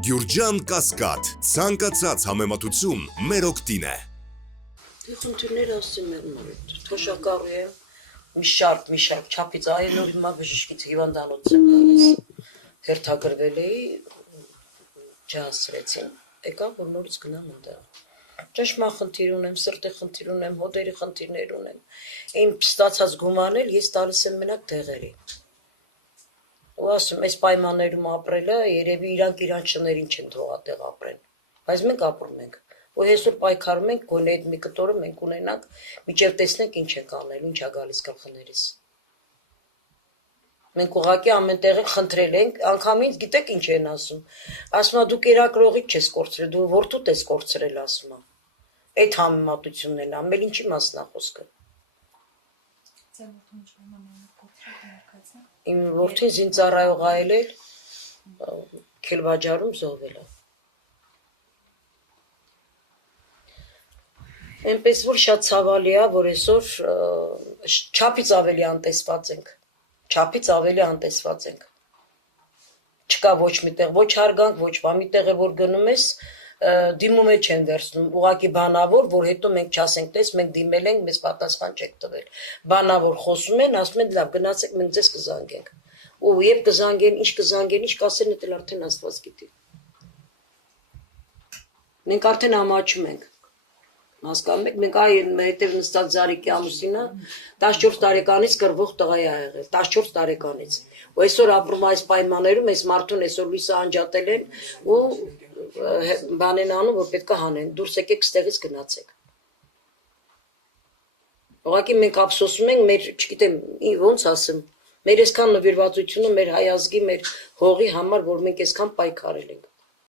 Գյուրջան Կասկադ, ցանկացած համեմատություն մեր օգտին է։ Դե խնդիրները ասում եմ նորից, թոշակառու եմ, մի շարք, չափից այլով հիմա բժշկից հիվանդանոց եմ գալիս, հերթագրվել էի, չհասցրեցին, եկա, որ նորից գնամ ընդեղ։ Ճնշման խնդիր ունեմ, սրտի խնդիր ունեմ, հոդերի խնդիրներ ունեմ, իմ ստացած գումարն էլ ես տալիս եմ մենակ դեղերի։ Ու ասում, այս պայմաններում ապրելը երևի իրանք շներին չեն թողատեղ ապրեն, բայց մենք ապրում ենք, ու հեսուր պայքարում ենք, գոնե այդ մի կտորը մենք ունենանք, մինչև տեսնենք ինչ ենք անել, ինչ է գալիս գլխներիս։ Մենք ուղղակի ամեն տեղը խնդրել ենք, անգամ ինձ գիտեք ինչ են ասում, ասում դու կերակրողից չես կորցրել, դու որդուդ ես կորցրել, ասում այդ համեմատությունն են, ամեն ինչի մասն է խոսքը։ Իմ որդին զինծառայող այել Քելվաջարում զոհվել է։ Այնպես որ շատ ցավալի է, որ այսօր չափից ավելի անտեսված ենք։ Չկա ոչ միտեղ, ոչ հարգանք, ոչ բան, միտեղ որ գնում ես, դիմում չեն վերցնում, ուղղակի բանավոր, որ հետո մենք չասենք, տես մենք դիմել ենք, մեզ պատասխան չեք տվել։ Բանավոր խոսում են, ասում են, լավ, գնացեք, մենք ձեզ կզանգենք։ Ու երբ կզանգեն, ինչ կասեն, դա արդեն Աստված գիտի։ Մենք արդեն ամաչում ենք։ Հասկանում եք, մենք հետև նստած Զարիկի ամուսինը 14 տարեկանից կռվող տղա է եղել, 14 տարեկանից։ Ու այսօր ապրում այս պայմաններում, այս մարդուն այսօր լույսը անջատել են ու բան են անում, որ պետք է հանեն, դուրս եկեք ստեղից գնացեք։ Ուղղակի մենք ափսոսում ենք մեր, չգիտեմ, ոնց ասեմ, մեր այսքան նվիրվածությունը մեր հայ ազգի, մեր հողի համար, որ մենք այսքան պայքարել ենք։